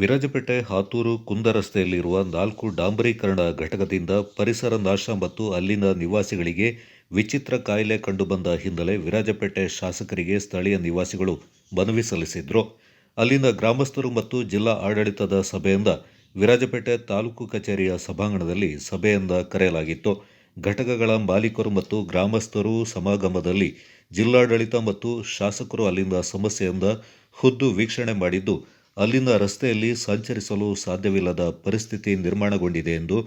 ವಿರಾಜಪೇಟೆ ಹಾತೂರು ಕುಂದ ರಸ್ತೆಯಲ್ಲಿರುವ 4 ಡಾಂಬರೀಕರಣ ಘಟಕದಿಂದ ಪರಿಸರ ನಾಶ ಮತ್ತು ಅಲ್ಲಿನ ನಿವಾಸಿಗಳಿಗೆ ವಿಚಿತ್ರ ಕಾಯಿಲೆ ಕಂಡುಬಂದ ಹಿನ್ನೆಲೆ ವಿರಾಜಪೇಟೆ ಶಾಸಕರಿಗೆ ಸ್ಥಳೀಯ ನಿವಾಸಿಗಳು ಮನವಿ ಸಲ್ಲಿಸಿದ್ರು. ಅಲ್ಲಿನ ಗ್ರಾಮಸ್ಥರು ಮತ್ತು ಜಿಲ್ಲಾ ಆಡಳಿತದ ಸಭೆಯಿಂದ ವಿರಾಜಪೇಟೆ ತಾಲೂಕು ಕಚೇರಿಯ ಸಭಾಂಗಣದಲ್ಲಿ ಸಭೆಯಿಂದ ಕರೆಯಲಾಗಿತ್ತು. ಘಟಕಗಳ ಮಾಲೀಕರು ಮತ್ತು ಗ್ರಾಮಸ್ಥರು ಸಮಾಗಮದಲ್ಲಿ ಜಿಲ್ಲಾಡಳಿತ ಮತ್ತು ಶಾಸಕರು ಅಲ್ಲಿನ ಸಮಸ್ಯೆಯಿಂದ ಖುದ್ದು ವೀಕ್ಷಣೆ ಮಾಡಿದ್ದು, ಅಲ್ಲಿನ ರಸ್ತೆಯಲ್ಲಿ ಸಂಚರಿಸಲು ಸಾಧ್ಯವಿಲ್ಲದ ಪರಿಸ್ಥಿತಿ ನಿರ್ಮಾಣಗೊಂಡಿದೆ ಎಂದು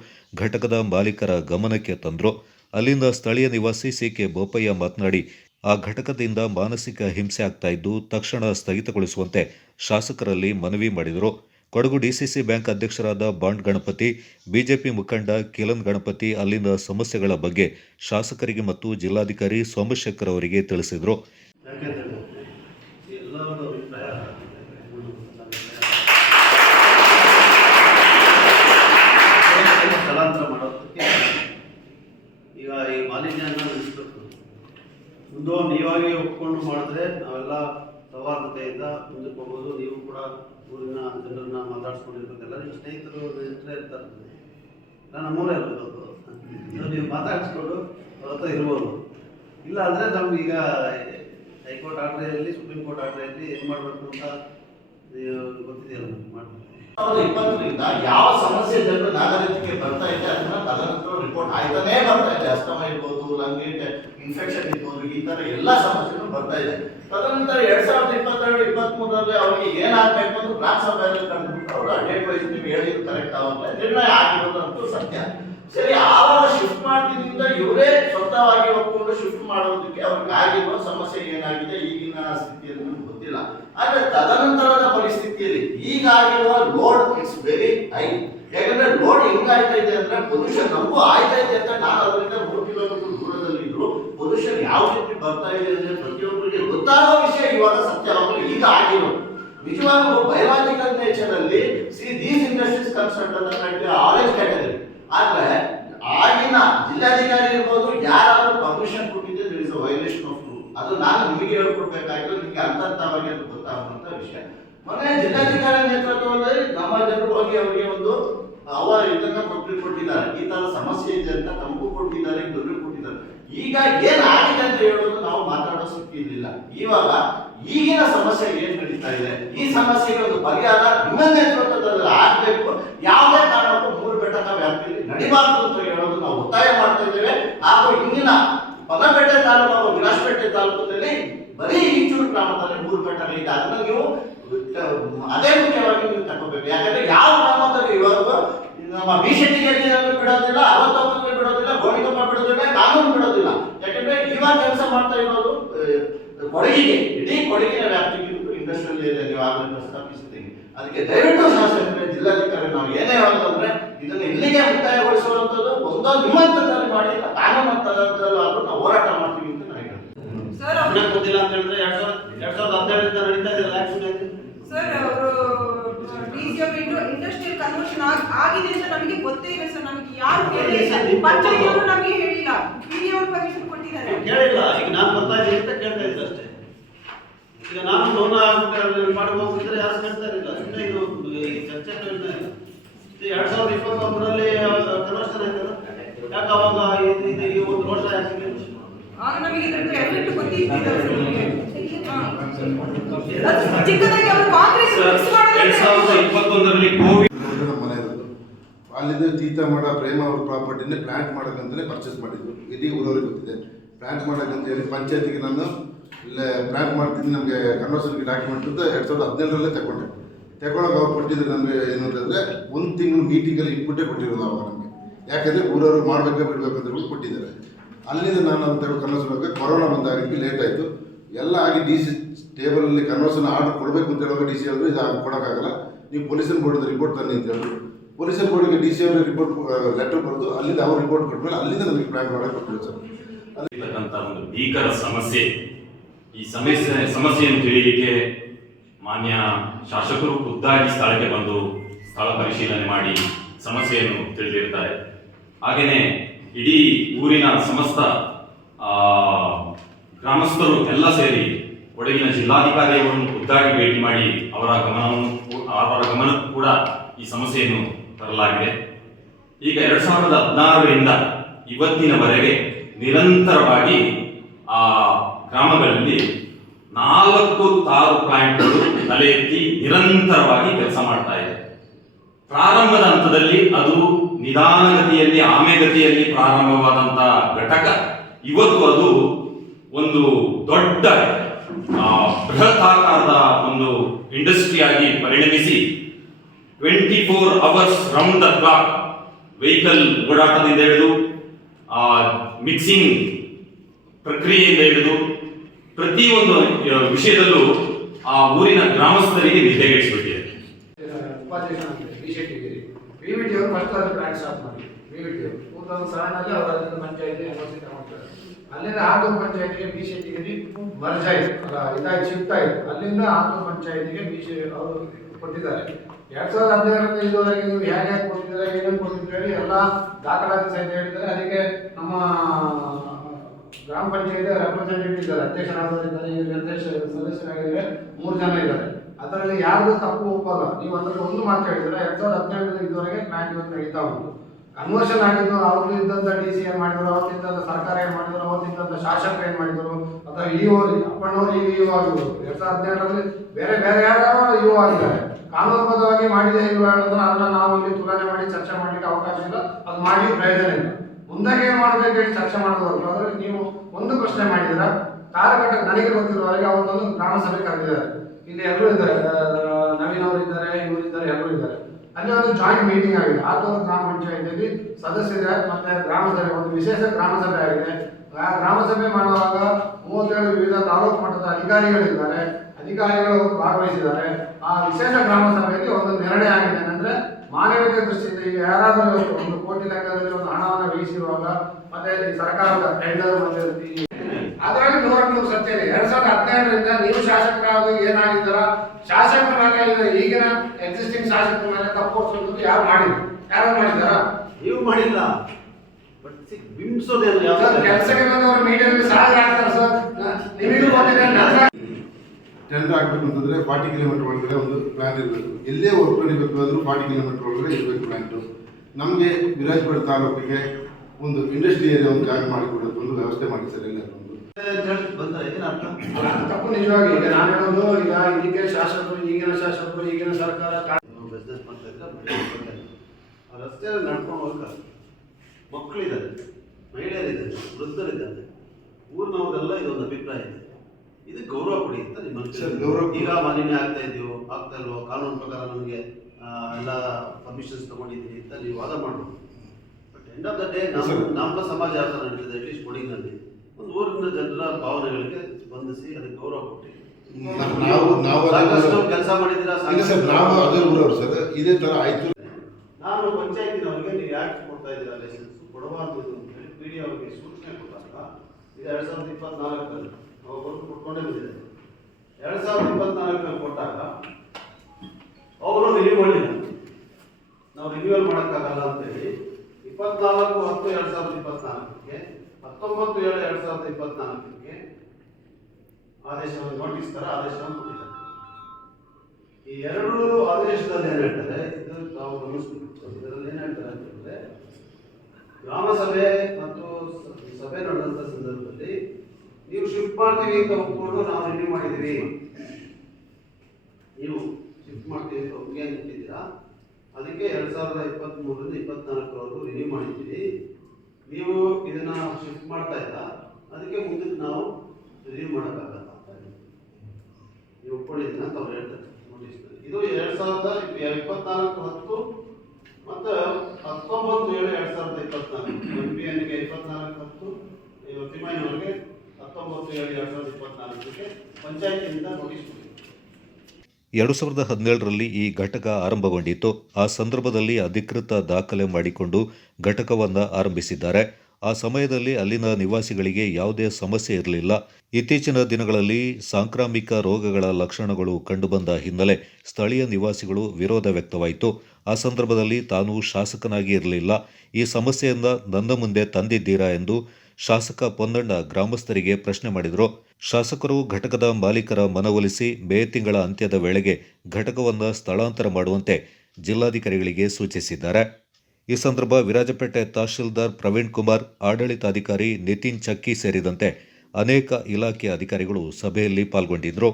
ಘಟಕದ ಮಾಲೀಕರ ಗಮನಕ್ಕೆ ತಂದರು. ಅಲ್ಲಿಂದ ಸ್ಥಳೀಯ ನಿವಾಸಿ ಸಿ.ಕೆ. ಬೋಪಯ್ಯ ಮಾತನಾಡಿ, ಆ ಘಟಕದಿಂದ ಮಾನಸಿಕ ಹಿಂಸೆ ಆಗ್ತಾ ಇದ್ದು ತಕ್ಷಣ ಸ್ಥಗಿತಗೊಳಿಸುವಂತೆ ಶಾಸಕರಲ್ಲಿ ಮನವಿ ಮಾಡಿದರು. ಕೊಡಗು ಡಿಸಿಸಿ ಬ್ಯಾಂಕ್ ಅಧ್ಯಕ್ಷರಾದ ಬಾಂಡ್ ಗಣಪತಿ, ಬಿಜೆಪಿ ಮುಖಂಡ ಕಿಲನ್ ಗಣಪತಿ ಅಲ್ಲಿನ ಸಮಸ್ಯೆಗಳ ಬಗ್ಗೆ ಶಾಸಕರಿಗೆ ಮತ್ತು ಜಿಲ್ಲಾಧಿಕಾರಿ ಸೋಮಶೇಖರ್ ಅವರಿಗೆ ತಿಳಿಸಿದರು. ಈಗ ಈ ಮಾಲಿನ್ಯನ ನಿಲ್ಲಿಸಬೇಕು. ಮುಂದೆ ನೀವಾಗಿ ಒಪ್ಪಿಕೊಂಡು ಮಾಡಿದ್ರೆ ನಾವೆಲ್ಲ ಸೌಹಾರ್ದತೆಯಿಂದ ಮುಂದಕ್ಕೆ ಹೋಗೋದು. ನೀವು ಕೂಡ ಊರಿನ ಜನರನ್ನ ಮಾತಾಡ್ಸ್ಕೊಂಡಿರ್ಬೇಕಲ್ಲ. ನಿಮ್ಮ ಸ್ನೇಹಿತರು ಇರ್ತಾರೆ ನಮ್ಮೂರೇ ಇರ್ಬೋದು. ನೀವು ಮಾತಾಡಿಸ್ಕೊಂಡು ಅವ್ರ ಹತ್ರ ಇರ್ಬೋದು. ಇಲ್ಲ ಅಂದರೆ ನಮ್ಗೀಗ ಹೈಕೋರ್ಟ್ ಆರ್ಡರ್ ಇರಲಿ, ಸುಪ್ರೀಂ ಕೋರ್ಟ್ ಆರ್ಡರ್ ಇರಲಿ, ಏನು ಮಾಡಬೇಕು ಅಂತ ಗೊತ್ತಿದೆಯಲ್ಲ ನಮ್ಗೆ ಮಾಡ್ಬೇಕು. 2020ರಿಂದ ಯಾವ ಸಮಸ್ಯೆ ಜನರು ನಾಗರಿಕರಿಗೆ ಬರ್ತಾ ಇದೆ ಅದನ್ನ ತದನಂತರ ರಿಪೋರ್ಟ್ ಆಯ್ತಾನೇ ಬರ್ತಾ ಇದೆ. ಅಸ್ತಮ ಇರ್ಬೋದು, ಲಂಗ್ ಇನ್ಫೆಕ್ಷನ್ ಇರ್ಬೋದು, ಈ ತರ ಎಲ್ಲ ಸಮಸ್ಯೆಗಳು ಬರ್ತಾ ಇದೆ. ತದನಂತರ 2022-23ರಲ್ಲಿ ಅವರಿಗೆ ಏನಾಗಬೇಕು ಅಂತ ಪ್ಲಾನ್ ಸಭೆಯಲ್ಲಿ ಕಂಡುಬಿಟ್ಟು ಅವರು ಡೇಟ್ ವೈಸ್ ನೀವು ಹೇಳಿದ್ರು ಕರೆಕ್ಟ್ ಆಗುತ್ತೆ ನಿರ್ಣಯ ಆಗಿರೋದಂತೂ ಸತ್ಯ. ಸರಿ, ಆವಾಗ ಶಿಫ್ಟ್ ಮಾಡ್ತಿದ್ದಿಂದ ಇವರೇ ಸ್ವತಃವಾಗಿ ಒಪ್ಪಿಕೊಂಡು ಶಿಫ್ಟ್ ಮಾಡೋದಕ್ಕೆ ಅವ್ರಿಗೆ ಆಗಿರುವ ಸಮಸ್ಯೆ ಏನಾಗಿದೆ ಈಗಿನ ಸ್ಥಿತಿಯಲ್ಲಿ ಗೊತ್ತಿಲ್ಲ. ಆದ್ರೆ ತದನಂತರದ ಪರಿಸ್ಥಿತಿಯಲ್ಲಿ ಈಗಾಗಿರುವ ಲೋಡ್ ಇಟ್ಸ್ ವೆರಿ ಹೈ. ಯಾಕಂದ್ರೆ ಲೋಡ್ ಹೆಂಗಾಯ್ತಾ ಇದೆ ಅಂದ್ರೆ ಪೊಲ್ಯೂಷನ್ ನಮಗೂ ಆಯ್ತಾ ಇದೆ ಅಂತ ನಾನು ಅದರಿಂದ 3 ಕಿಲೋಮೀಟರ್ ದೂರದಲ್ಲಿ ಇದ್ರು ಪೊಲ್ಯೂಷನ್ ಯಾವ ರೀತಿ ಬರ್ತಾ ಇದೆ ಅಂದ್ರೆ ಪ್ರತಿಯೊಬ್ಬರಿಗೆ ಗೊತ್ತಾಗೋ ವಿಷಯ ಇವಾಗ ಸತ್ಯವಾಗಲು ಈಗ ಆಗಿರೋ ನಿಜವಾಗ್ಲೂ ಬಯೋಲಾಜಿಕಲ್ ನೇಚರ್ ಅಲ್ಲಿ ದೀಸ್ ಇಂಡಸ್ಟ್ರೀಸ್ ಕನ್ಸರ್ಟ್ ಅಂತ ಆರೆಂಜ್ ಕ್ಯಾಟಗರಿ. ಆದ್ರೆ ಆಗಿನ ಜಿಲ್ಲಾಧಿಕಾರಿ ಇರ್ಬೋದು ಯಾರಾದ್ರೂ ಪರ್ಮಿಷನ್ ಕೊಟ್ಟಿದ್ದೆ there is a violation of rule. ಅದು ನಾನು ನಿಮಗೆ ಹೇಳ್ಕೊಡ್ಬೇಕಾಗಿರೋದು ನಿಮಗೆ ಅರ್ಥವಾಗಿ ಅದು ಗೊತ್ತಾಗುವಂತ ವಿಷಯ. ಮೊನ್ನೆ ಜಿಲ್ಲಾಧಿಕಾರಿ ನೇತೃತ್ವದಲ್ಲಿ ನಮ್ಮ ಜನರು ಹೋಗಿ ಅವರಿಗೆ ಒಂದು ಇದನ್ನ ಕೊಟ್ಟಿದ್ದಾರೆ, ಈ ತರ ಸಮಸ್ಯೆ ಇದೆ ಅಂತ ನಮಗೂ ಕೊಟ್ಟಿದ್ದಾರೆ, ಇಬ್ಬರಿಗೂ ಕೊಟ್ಟಿದ್ದಾರೆ. ಈಗ ಏನಾಗಿದೆ ಅಂತ ಹೇಳೋದು ನಾವು ಮಾತಾಡೋ ಸ್ಥಿತಿ ಇರಲಿಲ್ಲ. ಇವಾಗ ಈಗಿನ ಸಮಸ್ಯೆ ಏನ್ ನಡೀತಾ ಇದೆ, ಈ ಸಮಸ್ಯೆಗೆ ಒಂದು ಪರಿಹಾರ ನಿಮ್ಮ ನೇತೃತ್ವದಲ್ಲಿ ಆಗ್ಬೇಕು. ಯಾವುದೇ ಕಾರಣಕ್ಕೂ 3 ಘಟಕ ವ್ಯಾಪ್ತಿಯಲ್ಲಿ ನಡಿಬಾರದು ಅಂತ ಹೇಳೋದು ನಾವು ಒತ್ತಾಯ ಮಾಡ್ತಾ ಇದ್ದೇವೆ. ಹಾಗೂ ಇಂದಿನ ಪನಪೇಟೆ ತಾಲೂಕು ಹಾಗೂ ವಿರಾಜಪೇಟೆ ತಾಲೂಕಿನಲ್ಲಿ ಬರೀ ಈಚೂರು ಗ್ರಾಮದಲ್ಲಿ 3 ಘಟಕ ಇದೆ. ಅದನ್ನ ನೀವು ಅದೇ ಮುಖ್ಯವಾಗಿ ನೀವು ತಗೋಬೇಕು. ಯಾಕಂದ್ರೆ ಯಾವ ಗ್ರಾಮದಲ್ಲಿ ಇವಾಗ ನಮ್ಮ ಬಿಶೆಟ್ಟಿಗೇರಿಯಲ್ಲಿ ಬಿಡೋದಿಲ್ಲ, 69 ಬಿಡೋದಿಲ್ಲ, ಗೋಣಿಕೊಪ್ಪ ಬಿಡೋದಿಲ್ಲ, ಕಾನೂನು ಬಿಡೋದಿಲ್ಲ. ಯಾಕಂದ್ರೆ ಇವಾಗ ಕೆಲಸ ಮಾಡ್ತಾ ಇರೋದು ಕೊಡಗಿಗೆ, ಇಡೀ ಕೊಡಗಿನ ವ್ಯಾಪ್ತಿಗೆ ಇಂಡಸ್ಟ್ರಿಯಲ್ ಏರಿಯಾ ನೀವು ಆಗಲೇ ಪ್ರಸ್ತಾಪಿಸಿದ್ದೀವಿ. ಅದಕ್ಕೆ ದಯವಿಟ್ಟು ಶಾಸಕರೇ, ಜಿಲ್ಲಾಧಿಕಾರಿ ನಾವು ಏನೇ ಹೇಳೋದಂದ್ರೆ ಇದನ್ನ ಇಲ್ಲಿಗೆ ಮುಕ್ತಾಯಗೊಳಿಸುವಂಥದ್ದು ಒಂದು ನಿಮ್ಮಂತದಲ್ಲಿ ಮಾಡಿ ಕಾನೂನು ಅಂತದಲ್ಲೂ ನಾವು ಹೋರಾಟ ಮಾಡ್ತೀವಿ ಅಂತ ನಾನು ಹೇಳ್ತೀನಿ. ಗೊತ್ತಿಲ್ಲ ಅಂತ ಹೇಳಿದ್ರೆ 2017ರಿಂದ ನಡೀತಾ ಇದೆ ಆಕ್ಸಿಡೆಂಟ್. ಸರ್, ಅವರು ಇಂಡಸ್ಟ್ರಿಯಲ್ ಕನ್ವರ್ಷನ್ ಆಗಿದೆ ಅಂತ ನಮಗೆ ಗೊತ್ತೇ ಇಲ್ಲ ಸರ್. ನಮಗೆ ಯಾರು ಹೇಳಿಲ್ಲ, ಪಂಚಾಯತ್ ನಮಗೆ ಹೇಳಿಲ್ಲ, ಪಿಡಿ ಅವರು ಪರ್ಮಿಷನ್ ಕೊಟ್ಟಿದ್ದಾರೆ. ಕೇಳಿಲ್ಲ. ಈಗ ನಾನು ಬರ್ತಾ ಇದ್ದೀನಿ ಅಂತ ಕೇಳ್ತಾ ಇದ್ದೆ ಅಷ್ಟೇ. ಈಗ ನಾನು ಲೋನ್ ಮಾಡಿ ಹೋಗ್ತಿದ್ರೆ ಯಾರು ಕೇಳ್ತಾ ಇರಲಿಲ್ಲ. ಸುಮ್ಮನೆ ಇದು ಚರ್ಚೆ ಕೇಳ್ತಾ ಇಲ್ಲ. 2023ರಲ್ಲಿ ಕನ್ವರ್ಷನ್ ಆಯ್ತಲ್ಲ, ಯಾಕೆ ಅವಾಗ ಈ ಒಂದು ವರ್ಷ ಆಗಿದೆ ಆಗ ನಮಗೆ ಇದ್ರದ್ದು ಎಫೆಕ್ಟ್ ಗೊತ್ತಿಲ್ಲ. ಚಿಕ್ಕದಾಗಿ ಅವರು ಕಾಂಗ್ರೆಸ್ ಫಿಕ್ಸ್ ಮಾಡಿದ್ರು. 2021ರಲ್ಲಿ ಕೋವಿಡ್ ಮನೆ ಇರೋದು ಅಲ್ಲಿಂದ ತೀರ್ಥಮಠ ಪ್ರೇಮ ಅವ್ರ ಪ್ರಾಪರ್ಟಿನೇ ಪ್ಲಾಂಟ್ ಮಾಡೋಕ್ಕಂತಲೇ ಪರ್ಚೇಸ್ ಮಾಡಿದ್ರು. ಇಡೀ ಊರವ್ರಿಗೆ ಗೊತ್ತಿದೆ. ಪ್ಲಾಂಟ್ ಮಾಡೋಕ್ಕಂತ ಹೇಳಿ ಪಂಚಾಯತಿಗೆ ನಾನು ಇಲ್ಲೇ ಪ್ಲಾಂಟ್ ಮಾಡ್ತೀನಿ, ನಮಗೆ ಕನ್ವರ್ಷನ್ಗೆ ಡಾಕ್ಯುಮೆಂಟ್ ಅಂತ 2017ರಲ್ಲೇ ತಗೊಳಕ್ಕೆ ಅವ್ರು ಕೊಟ್ಟಿದ್ರು. ನಮಗೆ ಏನು ಅಂತಂದರೆ 1 ತಿಂಗಳು ಮೀಟಿಂಗಲ್ಲಿ ಇನ್ಪುಟ್ಟೇ ಕೊಟ್ಟಿರೋದು ಅವಾಗ ನಮಗೆ. ಯಾಕಂದರೆ ಊರವರು ಮಾಡಬೇಕೇ ಬಿಡಬೇಕು ಅಂತ ಹೇಳಿ ಕೊಟ್ಟಿದ್ದಾರೆ. ಅಲ್ಲಿಂದ ನಾನು ಅಂತ ಹೇಳಿ ಕನ್ವರ್ಷನ್ಗೆ ಕೊರೋನಾ ಬಂದಾಗಿ ಲೇಟ್ ಆಯಿತು. ಎಲ್ಲ ಆಗಿ ಡಿ ಸಿ ಟೇಬಲಲ್ಲಿ ಕನ್ವರ್ಷನ್ ಆರ್ಡರ್ ಕೊಡಬೇಕು ಅಂತ ಹೇಳುವಾಗ ಡಿ ಸಿ ಅವರು ಇದು ಕೊಡೋಕ್ಕಾಗಲ್ಲ, ನೀವು ಪೊಲೀಸನ್ ಬೋರ್ಡ್ ರಿಪೋರ್ಟ್ ತನ್ನಿ ಅಂತ ಹೇಳಿದ್ರು. ಪೊಲೀಸನ್ ಬೋರ್ಡ್ಗೆ ಡಿ ಸಿ ಅವರು ರಿಪೋರ್ಟ್ ಲೆಟರ್ ಬರೆದು ಅಲ್ಲಿಂದ ಅವ್ರು ರಿಪೋರ್ಟ್ ಕೊಟ್ಟಮೇಲೆ ಅಲ್ಲಿಂದ ನಮಗೆ ಪ್ಲಾನ್ ಮಾಡೋಕ್ಕೆ ಕೊಟ್ಟಿದ್ರು ಸರ್. ಅಲ್ಲಿರ್ತಕ್ಕಂಥ ಒಂದು ಭೀಕರ ಸಮಸ್ಯೆ, ಈ ಸಮಸ್ಯೆಯನ್ನು ತಿಳಿಯಲಿಕ್ಕೆ ಮಾನ್ಯ ಶಾಸಕರು ಖುದ್ದಾಗಿ ಸ್ಥಳಕ್ಕೆ ಬಂದು ಸ್ಥಳ ಪರಿಶೀಲನೆ ಮಾಡಿ ಸಮಸ್ಯೆಯನ್ನು ತಿಳಿದಿರ್ತಾರೆ. ಹಾಗೆಯೇ ಇಡೀ ಊರಿನ ಸಮಸ್ತ ಗ್ರಾಮಸ್ಥರು ಎಲ್ಲ ಸೇರಿ ಕೊಡಗಿನ ಜಿಲ್ಲಾಧಿಕಾರಿಯವರನ್ನು ಖುದ್ದಾಗಿ ಭೇಟಿ ಮಾಡಿ ಅವರ ಗಮನಕ್ಕೂ ಕೂಡ ಈ ಸಮಸ್ಯೆಯನ್ನು ತರಲಾಗಿದೆ. ಈಗ 2016ರಿಂದ ಇವತ್ತಿನವರೆಗೆ ನಿರಂತರವಾಗಿ ಆ ಗ್ರಾಮಗಳಲ್ಲಿ 4 ತಾರು ಪ್ಲಾಂಟ್ಗಳು ತಲೆ ಎತ್ತಿ ನಿರಂತರವಾಗಿ ಕೆಲಸ ಮಾಡ್ತಾ ಇದೆ. ಪ್ರಾರಂಭದ ಹಂತದಲ್ಲಿ ಅದು ನಿಧಾನಗತಿಯಲ್ಲಿ ಆಮೆಗತಿಯಲ್ಲಿ ಪ್ರಾರಂಭವಾದಂತಹ ಘಟಕ ಇವತ್ತು ಅದು ಒಂದು ದೊಡ್ಡ ಬೃಹತ್ತಾಕಾರದ ಒಂದು ಇಂಡಸ್ಟ್ರಿಯಾಗಿ ಪರಿಣಮಿಸಿ 24 hours round the clock vehicle ಓಡಾಟದಿಂದ ಹಿಡಿದು ಮಿಕ್ಸಿಂಗ್ ಪ್ರಕ್ರಿಯೆಯಿಂದ ಹಿಡಿದು ಪ್ರತಿಯೊಂದು ವಿಷಯದಲ್ಲೂ ಆ ಊರಿನ ಗ್ರಾಮಸ್ಥರಿಗೆ ನಿದ್ದೆಗೆಡಿಸಿಬಿಟ್ಟಿದೆ. ಉಪಾಧ್ಯಕ್ಷ PVT ಅವರು ಫಸ್ಟ್ ಅದು ಪ್ಲಾನ್ ಸ್ಟಾರ್ಟ್ ಮಾಡಿ PVT ಅವರು 2007ನಲ್ಲಿ ಅವರು ಅದನ್ನು ಪಂಚಾಯತಿ ಎನ್ಒಸಿ ತಗೊಂಡಿದ್ದಾರೆ. ಅಲ್ಲಿಂದ ಆತೂರು ಪಂಚಾಯತಿಗೆ BCTಗೆ ಮರ್ಜ್ ಆಯಿತು, ಇದಾಗಿ ಶಿಫ್ಟ್ ಆಯಿತು. ಅಲ್ಲಿಂದ ಆತೂರು ಪಂಚಾಯತಿಗೆ ಅವರು ಕೊಟ್ಟಿದ್ದಾರೆ. 2015ರಿಂದ ಇದುವರೆಗೆ ನೀವು ಹೇಗೆ ಕೊಟ್ಟಿದ್ದಾರೆ, ಏನೇನು ಕೊಟ್ಟಿದ್ದೀರಿ ಎಲ್ಲ ದಾಖಲಾತಿ ಸಹಿತ ಹೇಳಿದ್ದಾರೆ. ಅದಕ್ಕೆ ನಮ್ಮ ಗ್ರಾಮ ಪಂಚಾಯತ್ ರೆಪ್ರೆಸೆಂಟೇಟಿವ್ ಇದ್ದಾರೆ, ಅಧ್ಯಕ್ಷರಾಗಿದ್ದಾರೆ, ಸದಸ್ಯರಾಗಿದ್ದಾರೆ, 3 ಜನ ಇದ್ದಾರೆ. ಅದರಲ್ಲಿ ಯಾರ್ದು ತಪ್ಪು ಒಪ್ಪಲ್ಲ. ನೀವು ಅದರಲ್ಲಿ ಒಂದು ಮಾತು ಹೇಳಿದ್ರೆ 2017ರಿಂದ ಇದುವರೆಗೆ ಪ್ಲಾಂಟ್ ಇವತ್ತು ನಡೀತಾ ಉಂಟು. ಕನ್ವರ್ಷನ್ ಆಗಿದ್ದು ಅವ್ರು ಇದ್ದಂಥ DC ಏನ್ ಮಾಡಿದ್ರು, ಅವತ್ತಿದ್ದಂಥ ಸರ್ಕಾರ ಏನ್ ಮಾಡಿದ್ರು, ಅವತ್ತಿದ್ದಂಥ ಶಾಸಕರು ಏನ್ ಮಾಡಿದ್ರು, ಅಥವಾ ಇಒ ಅಪ್ಪಣ್ಣವರು ಇಒ ಆಗಿದ್ರು. 2017ರಲ್ಲಿ ಬೇರೆ ಬೇರೆ ಯಾರು ಇಒ ಆಗಿದ್ದಾರೆ. ಕಾನೂನುಬದ್ಧವಾಗಿ ಮಾಡಿದೆ ಇಲ್ವಾ ಹೇಳೋದನ್ನ ಅದನ್ನ ನಾವು ಇಲ್ಲಿ ತುಲನೆ ಮಾಡಿ ಚರ್ಚೆ ಮಾಡ್ಲಿಕ್ಕೆ ಅವಕಾಶ ಇಲ್ಲ. ಅದು ಮಾಡಿ ಪ್ರಯೋಜನ ಇಲ್ಲ. ಮುಂದಕ್ಕೆ ಏನ್ ಮಾಡ್ಬೇಕು ಹೇಳಿ ಚರ್ಚೆ ಮಾಡೋದು. ಅದರಲ್ಲಿ ನೀವು ಒಂದು ಪ್ರಶ್ನೆ ಮಾಡಿದ್ರ ಕಾಲಘಟ್ಟ ನನಗೆ ಗೊತ್ತಿರುವವರೆಗೆ ಅವತ್ತೊಂದು ಗ್ರಾಮ ಸಭೆ ಕರೆದಿದ್ದಾರೆ. ಇಲ್ಲಿ ಎಲ್ಲರೂ ಇದ್ದಾರೆ, ನವೀನ್ ಅವರು ಇದ್ದಾರೆ, ಇವರು ಇದ್ದಾರೆ, ಎಲ್ಲರೂ ಇದ್ದಾರೆ. ಅಲ್ಲಿ ಒಂದು ಜಾಯಿಂಟ್ ಮೀಟಿಂಗ್ ಆಗಿದೆ. ಆತೂರು ಗ್ರಾಮ ಪಂಚಾಯತಿಯಲ್ಲಿ ಸದಸ್ಯರ ಮತ್ತೆ ಗ್ರಾಮ ಸಭೆ, ಒಂದು ವಿಶೇಷ ಗ್ರಾಮ ಸಭೆ ಆಗಿದೆ. ಆ ಗ್ರಾಮ ಸಭೆ ಮಾಡುವಾಗ 37 ವಿವಿಧ ತಾಲೂಕು ಮಟ್ಟದ ಅಧಿಕಾರಿಗಳಿದ್ದಾರೆ, ಅಧಿಕಾರಿಗಳು ಭಾಗವಹಿಸಿದ್ದಾರೆ. ಆ ವಿಶೇಷ ಗ್ರಾಮ ಸಭೆಯಲ್ಲಿ ಒಂದು ನಿರ್ಣಯ ಆಗಿದೆ. ಅಂದ್ರೆ ಮಾನವೀಯತೆ ದೃಷ್ಟಿಯಿಂದ ಈಗ ಯಾರಾದರೂ 1 ಕೋಟಿ ಲೆಕ್ಕದಲ್ಲಿ ಒಂದು ಹಣವನ್ನು ವ್ಯಯಿಸಿರುವಾಗ ಮತ್ತೆ ಈ ಸರ್ಕಾರದ ಟೆಂಡರ್ ಮತ್ತೆ ಅದರಲ್ಲಿ 100% ಸತ್ಯ ಇದೆ. 2017ರಿಂದ ನೀವು ಶಾಸಕರಾಗಿ ಏನಾಗಿದ್ದಾರ, ಶಾಸಕರ ಮೇಲೆ ಈಗಿನ ಎಕ್ಸಿಸ್ಟಿಂಗ್ ಶಾಸಕರ ಮೇಲೆ ತಪ್ಪು ಹೊರಿಸೋದು ಯಾರು ಮಾಡಿದಾರ? ನೀವು ಮಾಡಿಲ್ಲ. ಬಟ್ ಬಿಂಬಿಸೋದೇನು ಕೆಲಸಕ್ಕೆ ಬಂದವರು ಮೀಡಿಯಾದಲ್ಲಿ ಸಾಗರ ಆಗ್ತಾರೆ ಸರ್. ನಿಮಗೂ ಗೊತ್ತಿದೆ. ಟೆಂಡರ್ ಆಗಬೇಕು ಅಂತಂದ್ರೆ 40 ಕಿಲೋಮೀಟರ್ ಒಳಗಡೆ ಒಂದು ಪ್ಲಾನ್ ಇರಬೇಕು. ಎಲ್ಲೇ ವರ್ಕ್ ನಡಿಬೇಕಾದ್ರೂ 40 ಕಿಲೋಮೀಟರ್ ಒಳಗಡೆ ಇರಬೇಕು ಪ್ಲಾಂಟು. ನಮಗೆ ವಿರಾಜಪೇಟೆ ತಾಲೂಕಿಗೆ ಒಂದು ಇಂಡಸ್ಟ್ರಿ ಏರಿಯಾ ಒಂದು ಜಾಗ ಮಾಡಿಕೊಡೋದು ಒಂದು ವ್ಯವಸ್ಥೆ ಮಾಡಿ ಸರ್. ಎಲ್ಲ ತಪ್ಪು ನಿಜವಾಗಿ ಈಗ ನಾನು ಹೇಳೋದು, ಈಗ ಇದಕ್ಕೆ ಶಾಸಕರು, ಈಗಿನ ಶಾಸಕರು, ಈಗಿನ ಸರ್ಕಾರ ಬಿಸ್ನೆಸ್ ಮಾಡ್ತಾ ಇದ್ರೆ ಆ ರಸ್ತೆಯಲ್ಲಿ ನಡ್ಕೊಂಡು ಹೋಗ್ತಾರೆ. ಮಕ್ಕಳಿದ್ದಾರೆ, ಮಹಿಳೆಯರಿದ್ದಾರೆ, ವೃದ್ಧರಿದ್ದಾರೆ, ಊರಿನವರೆಲ್ಲ ಇದೊಂದು ಅಭಿಪ್ರಾಯ ಇದೆ. ಇದಕ್ಕೆ ಗೌರವ ಕೊಡಿ ಅಂತ ನಿಮ್ಮ ಈಗ ಮಾಲಿನ್ಯ ಆಗ್ತಾ ಇದೆಯೋ ಆಗ್ತಾ ಇಲ್ವೋ, ಕಾನೂನು ಪ್ರಕಾರ ನಮಗೆ ಎಲ್ಲ ಪರ್ಮಿಷನ್ಸ್ ತಗೊಂಡಿದ್ದೀವಿ ಅಂತ ನೀವು ವಾದ ಮಾಡ್ಬೋದು. But end of the day ನಮ್ಮ ಸಮಾಜ ಯಾವ ಥರ ನಡೀತದೆ, ಅಟ್ಲೀಸ್ಟ್ ಕೊಡಗಿನಲ್ಲಿ ಒಂದು ಊರಿನ ಜನರ ಭಾವನೆಗಳಿಗೆ ಸ್ಪಂದಿಸಿ ಅದಕ್ಕೆ ಗೌರವ ಕೊಟ್ಟು ಸಾಕಷ್ಟು ಕೆಲಸ ಮಾಡಿದ್ದೀರಾ. ನಾವು ಅದೇ ಊರವ್ರು ಸರ್, ಇದೇ ತರ ಆಯ್ತು. ನಾನು ಪಂಚಾಯತಿನವರಿಗೆ ನೀವು ಯಾಕೆ ಕೊಡ್ತಾ ಇದ್ದೀರಾ ಲೈಸೆನ್ಸ್ ಕೊಡಬಾರ್ದು ಅಂತ ಹೇಳಿ PD ಅವರಿಗೆ ಸೂಚನೆ ಕೊಟ್ಟಾಗ ಇದು 2024ರಲ್ಲಿ ನಾವು ಬರೆದು ಕೊಟ್ಕೊಂಡೇ ಬಂದಿದೆ. 2024ರಲ್ಲಿ ಕೊಟ್ಟಾಗ ಅವರು ರಿನ್ಯೂ ಮಾಡಿಲ್ಲ. ನಾವು ರಿನ್ಯೂವಲ್ ಮಾಡೋಕ್ಕಾಗಲ್ಲ ಅಂತೇಳಿ 24/10/2024ಗೆ 19/7/2024ಗೆ ಆದೇಶವನ್ನು ನೋಟಿಸ್ ತರ ಆದೇಶವನ್ನು ಕೊಟ್ಟಿದ್ದಾರೆ. ಈ 2 ಆದೇಶದಲ್ಲಿ ಏನು ಹೇಳ್ತಾರೆ, ಇದು ನಾವು ಗಮನಿಸಬೇಕು. ಇದರಲ್ಲಿ ಏನು ಹೇಳ್ತಾರೆ ಅಂತಂದ್ರೆ, ಗ್ರಾಮ ಸಭೆ ಮತ್ತು ಸಭೆ ನಡೆದಂಥ ಸಂದರ್ಭದಲ್ಲಿ ನೀವು ಶಿಫ್ಟ್ ಮಾಡ್ತೀವಿ ಅಂತ ಒಪ್ಪಿಕೊಂಡು ನಾವು ರಿನ್ಯೂ ಮಾಡಿದ್ದೀವಿ, ನೀವು ಶಿಫ್ಟ್ ಮಾಡ್ತೀವಿ ಅಂತ ಒಪ್ಪಿಗೆ ಕೊಟ್ಟಿದ್ದೀರಾ, ಅದಕ್ಕೆ 2023ರಿಂದ 24ರವರೆಗೂ ರಿನ್ಯೂ ಮಾಡಿದ್ದೀವಿ. ನೀವು ಇದನ್ನ ಶಿಫ್ಟ್ ಮಾಡ್ತಾ ಇಲ್ಲ, ಅದಕ್ಕೆ ಮುಂದಕ್ಕೆ ನಾವು ರಿನ್ಯೂ ಮಾಡೋಕ್ಕಾಗಲ್ಲ ನೀವು ಒಪ್ಕೊಂಡಿದ್ದೀನ ಅಂತ ಅವ್ರು ಹೇಳ್ತಾರೆ ನೋಟಿಸ್ನಲ್ಲಿ. ಇದು 2024/10 ಮತ್ತು 19/7/2024 MPNಗೆ 24/10, ತಿಮ್ಮಯ್ಯನವರಿಗೆ 19/7/2024ಗೆ ಪಂಚಾಯತಿಯಿಂದ ನೋಟಿಸ್ ಕೊಟ್ಟಿದೆ. 2017ರಲ್ಲಿ ಈ ಘಟಕ ಆರಂಭಗೊಂಡಿತ್ತು. ಆ ಸಂದರ್ಭದಲ್ಲಿ ಅಧಿಕೃತ ದಾಖಲೆ ಮಾಡಿಕೊಂಡು ಘಟಕವನ್ನು ಆರಂಭಿಸಿದ್ದಾರೆ. ಆ ಸಮಯದಲ್ಲಿ ಅಲ್ಲಿನ ನಿವಾಸಿಗಳಿಗೆ ಯಾವುದೇ ಸಮಸ್ಯೆ ಇರಲಿಲ್ಲ. ಇತ್ತೀಚಿನ ದಿನಗಳಲ್ಲಿ ಸಾಂಕ್ರಾಮಿಕ ರೋಗಗಳ ಲಕ್ಷಣಗಳು ಕಂಡುಬಂದ ಹಿನ್ನೆಲೆ ಸ್ಥಳೀಯ ನಿವಾಸಿಗಳು ವಿರೋಧ ವ್ಯಕ್ತವಾಯಿತು. ಆ ಸಂದರ್ಭದಲ್ಲಿ ತಾನು ಶಾಸಕನಾಗಿ ಇರಲಿಲ್ಲ, ಈ ಸಮಸ್ಯೆಯನ್ನು ನನ್ನ ಮುಂದೆ ತಂದಿದ್ದೀರಾ ಎಂದು ಶಾಸಕ ಪೊನ್ನಣ್ಣ ಗ್ರಾಮಸ್ಥರಿಗೆ ಪ್ರಶ್ನೆ ಮಾಡಿದರು. ಶಾಸಕರು ಘಟಕದ ಮಾಲೀಕರ ಮನವೊಲಿಸಿ ಮೇ ತಿಂಗಳ ಅಂತ್ಯದ ವೇಳೆಗೆ ಘಟಕವನ್ನು ಸ್ಥಳಾಂತರ ಮಾಡುವಂತೆ ಜಿಲ್ಲಾಧಿಕಾರಿಗಳಿಗೆ ಸೂಚಿಸಿದ್ದಾರೆ. ಈ ಸಂದರ್ಭ ವಿರಾಜಪೇಟೆ ತಹಶೀಲ್ದಾರ್ ಪ್ರವೀಣ್ ಕುಮಾರ್, ಆಡಳಿತಾಧಿಕಾರಿ ನಿತಿನ್ ಚಕ್ಕಿ ಸೇರಿದಂತೆ ಅನೇಕ ಇಲಾಖೆ ಅಧಿಕಾರಿಗಳು ಸಭೆಯಲ್ಲಿ ಪಾಲ್ಗೊಂಡಿದ್ದರು.